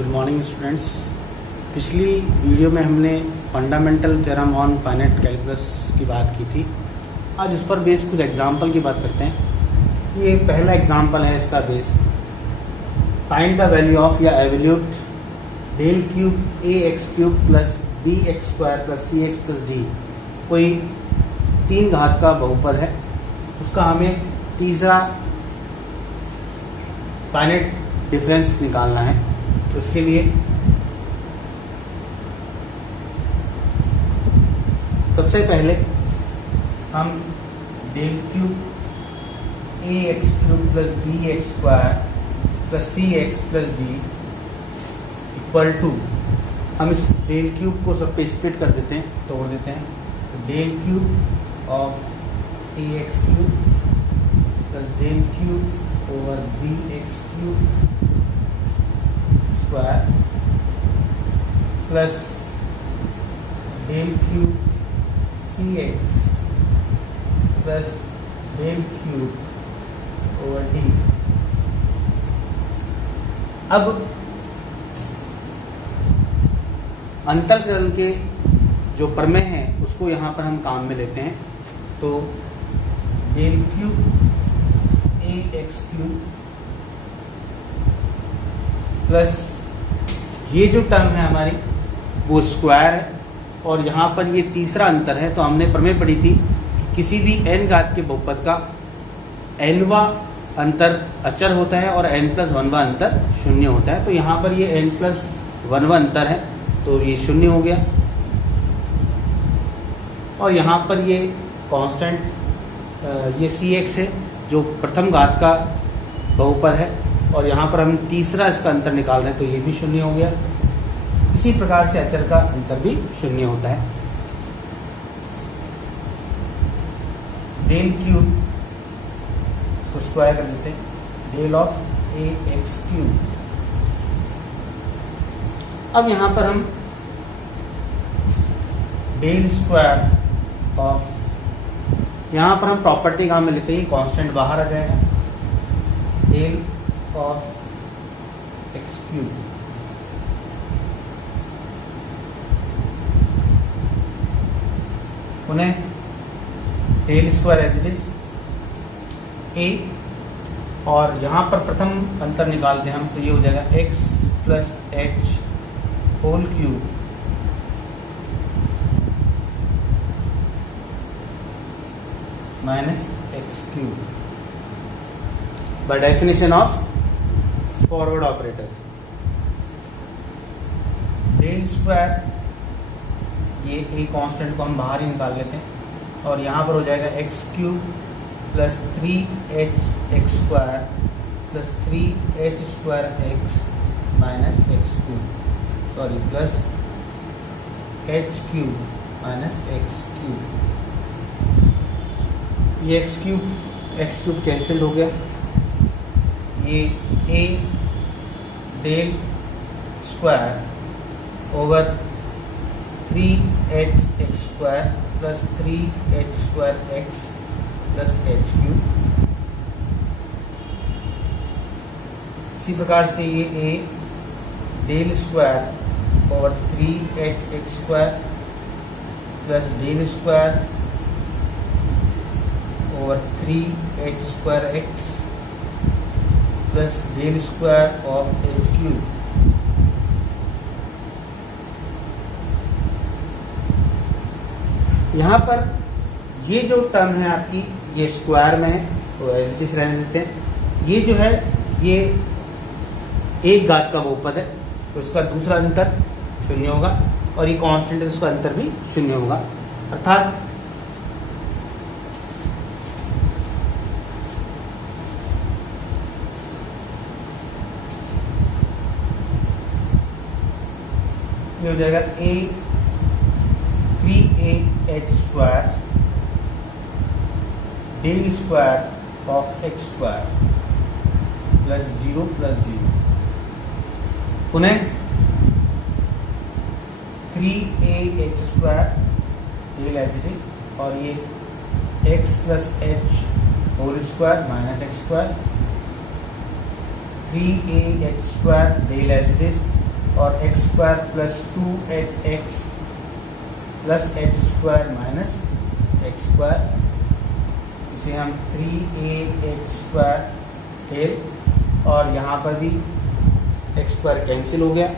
Good morning students. पिछली video में हमने fundamental theorem on finite calculus की बात की थी। आज उस पर बेस कुछ एग्जांपल की बात करते हैं। ये पहला एग्जांपल है इसका base. Find the value of या evaluate del cube a x cube plus b x square plus c x plus d. कोई 3 घात का बहुपद है, उसका हमें तीसरा फाइनाइट डिफरेंस निकालना है। तो इसके लिए सबसे पहले हम del cube a x cube plus b x square plus c x plus d equal to, हम इस डेल क्यूब को सब पे स्प्लिट कर देते हैं, तोड़ देते हैं। तो del cube of a x cube plus del cube over b x cube square plus del cube c x plus del cube over d. अब अंतरकरण के जो प्रमेय है उसको यहाँ पर हम काम में लेते हैं। तो del cube a x cube plus ये जो टर्म है हमारी वो स्क्वायर है, और यहाँ पर ये तीसरा अंतर है। तो हमने प्रमेय पढ़ी थी कि किसी भी n घात के बहुपद का nवा अंतर अचर होता है और n+1वां अंतर शून्य होता है। तो यहाँ पर ये n+1वां अंतर है, तो ये शून्य हो गया। और यहाँ पर ये कांस्टेंट ये cx है जो प्रथम घात का बहुपद है, और यहाँ पर हम तीसरा इसका अंतर निकाल रहे हैं, तो ये भी शून्य हो गया। इसी प्रकार से अचर का अंतर भी शून्य होता है। डेल क्यूब इसको स्क्वायर कर लेते हैं, del of a x cube. अब यहाँ पर हम डेल स्क्वायर ऑफ, यहाँ पर हम प्रॉपर्टी काम में लेते हैं, कांस्टेंट बाहर आ जाएगा, डेल ऑफ एक्स क्यूब पुनः del square as it is a, और यहां पर प्रथम अंतर निकालते हैं हम, तो ये हो जाएगा x plus h whole cube minus x cube by definition of forward operator. Del square ये ए कांस्टेंट को हम बाहर ही निकाल लेते हैं, और यहाँ पर हो जाएगा x cube plus 3h x square plus 3h square x minus x cube, sorry plus h cube minus x cube. ये एक्स क्यूब कैंसिल हो गया। ये a del square over 3h x square plus 3h square x plus h cube. इसी प्रकार से ये a del square over 3h x square plus del square over 3h square x plus del square of h cube. यहाँ पर ये जो term है आपकी, ये स्क्वायर में है, तो एज इट इज रहने देते हैं। ये जो है ये एक घात का बहुपद है, तो इसका दूसरा अंतर शून्य होगा, और ये कांस्टेंट है तो उसका अंतर भी शून्य होगा। अर्थात ये हो जाएगा a 3a(h) square del square of x square plus 0 plus 0, पुनः 3a(h) square del as it is, और ये x plus h whole square minus x square 3a(h) square del as it is और x square plus 2hx plus h square minus x square, इसे हम 3ax square hello, और यहाँ पर भी x square cancel हो गया,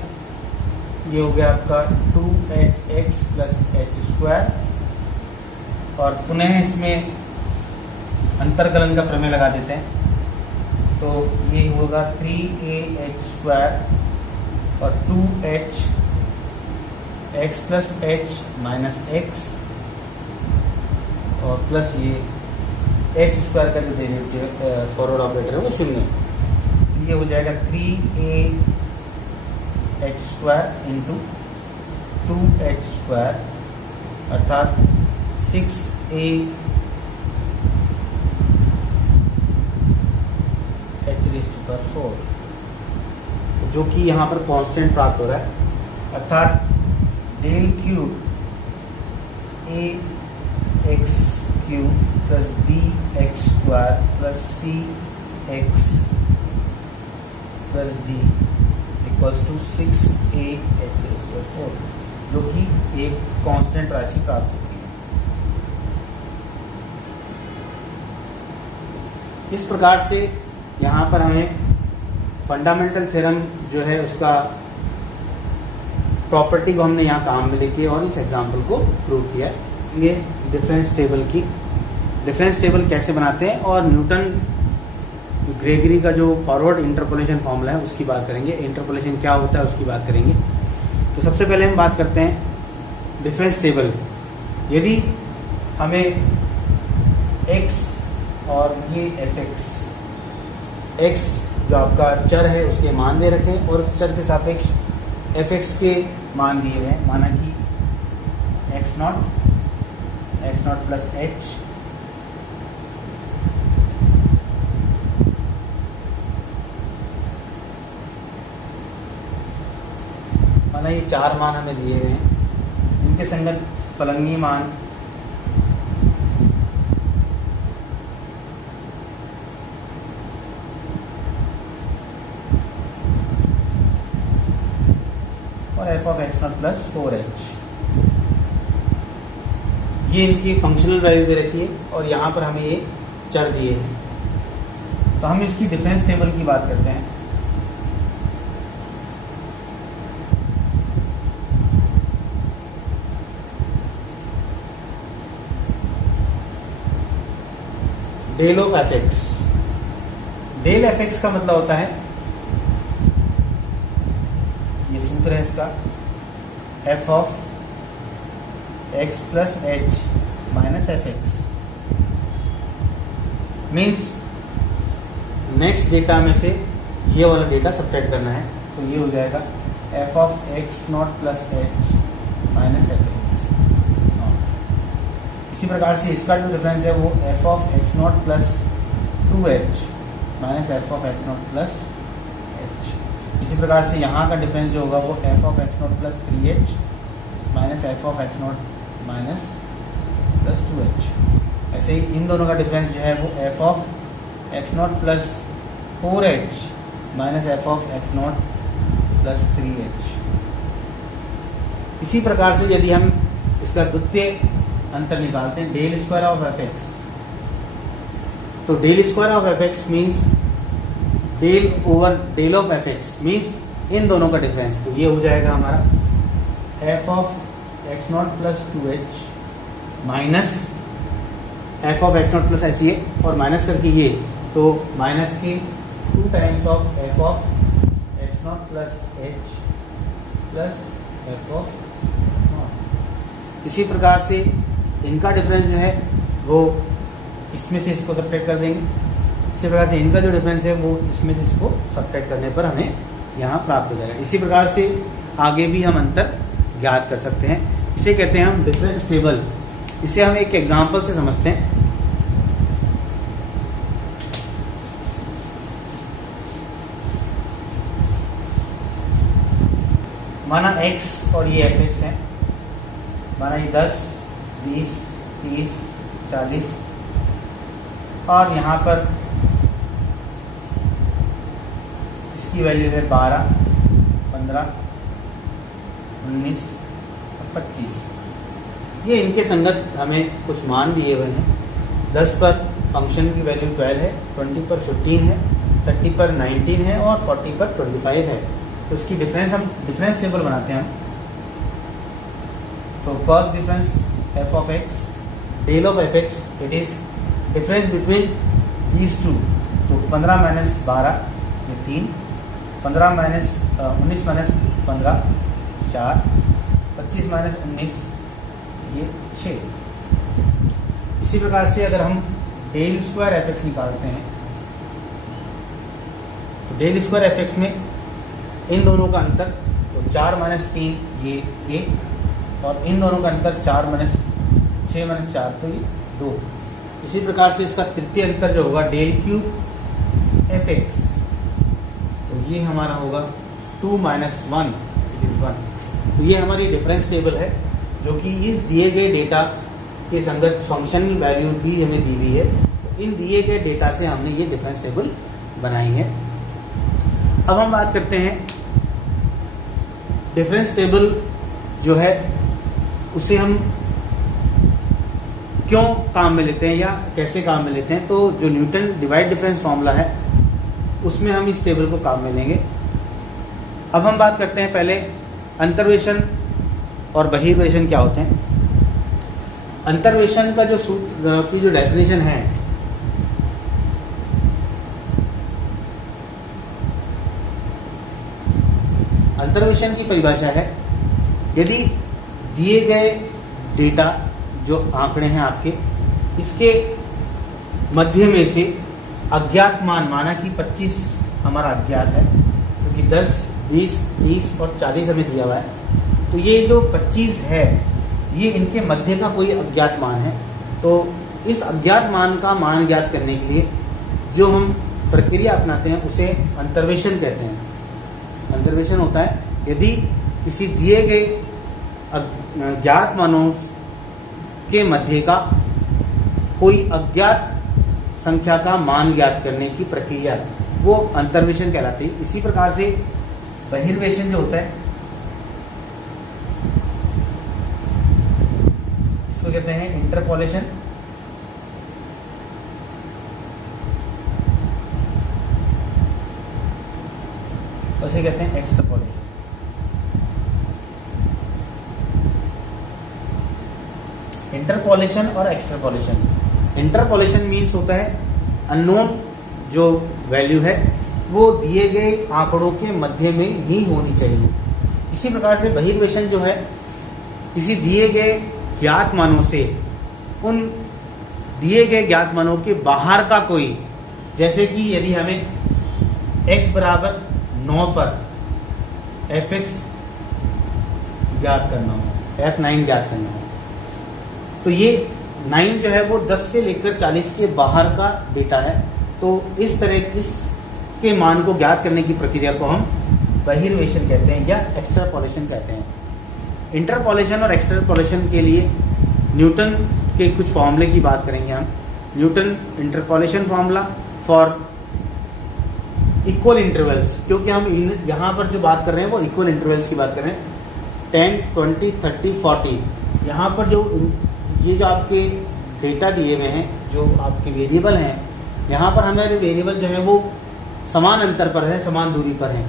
ये हो गया आपका 2hx प्लस एच स्क्वायर, और पुनः इसमें अंतरकलन का प्रमेय लगा देते हैं, तो ये होगा 3ah स्क्वायर और 2h x plus H minus x और प्लस ये एच स्क्वायर का जो डेरिवेटिव फॉरवर्ड ऑपरेटर है वो शून्य, ये हो जाएगा 3ah square into 2h square अर्थात 6a h⁴, जो कि यहाँ पर कांस्टेंट प्राप्त हो रहा है, अर्थात del cube a x cube plus b x square plus c x plus d equals to 6a h⁴, जो कि एक कांस्टेंट राशि प्राप्त होती है। इस प्रकार से यहाँ पर हमें फंडामेंटल थ्योरम जो है उसका प्रॉपर्टी को हमने यहाँ काम में लेके और इस एग्जाम्पल को प्रूव किया है। ये डिफरेंस टेबल कैसे बनाते हैं और न्यूटन ग्रेगरी का जो फॉरवर्ड इंटरपोलेशन फॉर्मूला है उसकी बात करेंगे, इंटरपोलेशन क्या होता है उसकी बात करेंगे। तो सबसे पहले हम बात करते हैं डिफरेंस टेबल। यदि हमें x और ये fx, x जो आपका चर है उसके मान दे रखे और उस चर के सापेक्ष fx के मान दिए हुए हैं, माना कि x0 प्लस h माना ये 4 मान हमें दिए हुए हैं, इनके संगत फलंगी मान और f(x0) प्लस 4h, ये इनकी फंक्शनल वैल्यू दे रखी है और यहाँ पर हमें ये चर दिए हैं। तो हम इसकी डिफरेंस टेबल की बात करते हैं। Del of fx, del fx का मतलब होता है, ये सूत्र है इसका, f of x plus H minus fx, means next data में से ये वाला डेटा सब्ट्रैक्ट करना है, तो ये हो जाएगा f of x0 plus H minus fx। इसी प्रकार से इसका जो डिफरेंस है वो f of x0 plus 2h minus f of x0 plus h। इसी प्रकार से यहाँ का डिफरेंस जो होगा वो f of x0 plus 3h minus f of x0 minus plus 2h। ऐसे ही इन दोनों का डिफरेंस जो है वो f of x0 plus 4h minus f of x0 plus 3h। इसी प्रकार से यदि हम इसका द्वितीय अंतर निकालते हैं, डेल स्क्वायर ऑफ fx, तो del square of fx means del over del of fx means इन दोनों का डिफरेंस, तो ये हो जाएगा हमारा f of x0 plus 2h minus f of x0 plus h, ये और माइनस करके ये, तो माइनस के 2 times of f of x0 plus h plus f of x0। इसी प्रकार से इनका डिफरेंस जो है वो इसमें से इसको सब्ट्रैक्ट कर देंगे, इसी प्रकार से इनका जो डिफरेंस है वो इसमें से इसको सब्ट्रैक्ट करने पर हमें यहाँ प्राप्त हो जाएगा। इसी प्रकार से आगे भी हम अंतर ज्ञात कर सकते हैं, इसे कहते हैं हम डिफरेंस टेबल। इसे हम एक एग्जाम्पल से समझते हैं। माना x और ये fx है, माना ये 10, 20, 30, 40 और यहाँ पर इसकी वैल्यू है 12, 15 19 और 25, ये इनके संगत हमें कुछ मान दिए हुए हैं। 10 पर फंक्शन की वैल्यू 12 है, 20 पर 15 है, 30 पर 19 है और 40 पर 25 है। तो इसकी डिफरेंस टेबल बनाते हैं हम। तो first difference f of x, del of f x, it is difference between these two. तो 15 माइनस 12 ये 3, 19 माइनस 15 4, 25 माइनस 19 ये 6। इसी प्रकार से अगर हम डेल स्क्वायर एफ एक्स निकालते हैं तो डेल स्क्वायर एफ एक्स में इन दोनों का अंतर, तो 4 माइनस 3 ये 1 और इन दोनों का अंतर 6 माइनस 4 तो ये 2। इसी प्रकार से इसका तृतीय अंतर जो होगा डेल क्यूब एफ एक्स, तो ये हमारा होगा 2 माइनस 1 इट इज 1। तो ये हमारी डिफरेंस टेबल है जो कि इस दिए गए डेटा के संगत फंक्शन की वैल्यू भी हमें दी हुई है। तो इन दिए गए डेटा से हमने ये डिफरेंस टेबल बनाई है। अब हम बात करते हैं डिफरेंस टेबल जो है उसे हम क्यों काम में लेते हैं या कैसे काम में लेते हैं। तो जो न्यूटन डिवाइड डिफरेंस फॉर्मूला है उसमें हम इस टेबल को काम में लेंगे। अब हम बात करते हैं पहले अंतर्वेशन और बहिर्वेशन क्या होते हैं। अंतर्वेशन का जो सूत्र की जो डेफिनेशन है, अंतर्वेशन की परिभाषा है, यदि दिए गए डेटा जो आंकड़े हैं आपके, इसके मध्य में से अज्ञात मान, माना कि 25 हमारा अज्ञात है क्योंकि 10, 20, 30 और 40 हमें दिया हुआ है। तो ये जो 25 है ये इनके मध्य का कोई अज्ञात मान है। तो इस अज्ञात मान का मान ज्ञात करने के लिए जो हम प्रक्रिया अपनाते हैं उसे अंतर्वेशन कहते हैं। अंतर्वेशन होता है यदि किसी दिए गए ज्ञात मानों के मध्य का कोई अज्ञात संख्या का मान ज्ञात करने की प्रक्रिया, वो अंतर्वेशन कहलाती है। इसी प्रकार से बहिर्वेशन जो होता है इसको कहते हैं इंटरपोलेशन। उसे कहते हैं एक्सट्रापोलेशन। इंटरपोलेशन और एक्सट्रापोलेशन। इंटरपोलेशन मीन्स होता है अननोन जो वैल्यू है वो दिए गए आंकड़ों के मध्य में ही होनी चाहिए। इसी प्रकार से बहिर्वेशन जो है किसी दिए गए ज्ञात मानों से उन दिए गए ज्ञात मानों के बाहर का कोई, जैसे कि यदि हमें x बराबर 9 पर f(x) ज्ञात करना हो, f9 ज्ञात करना हो, तो ये 9 जो है वो 10 से लेकर 40 के बाहर का डेटा है। तो इस तरह इसके मान को ज्ञात करने की प्रक्रिया को हम बहिर्वेशन कहते हैं या एक्सट्रापोलेशन कहते हैं। इंटरपोलेशन और एक्सट्रापोलेशन के लिए न्यूटन के कुछ फॉर्मूले की बात करेंगे हम। Newton interpolation formula for equal intervals, क्योंकि हम यहाँ पर जो बात कर रहे हैं वो इक्वल इंटरवल्स की बात कर रहे हैं। 10, 20, 30, 40 यहाँ पर जो ये जो आपके डेटा दिए हुए हैं, जो आपके वेरिएबल हैं, यहाँ पर हमारे वेरिएबल जो है वो समान अंतर पर है, समान दूरी पर है।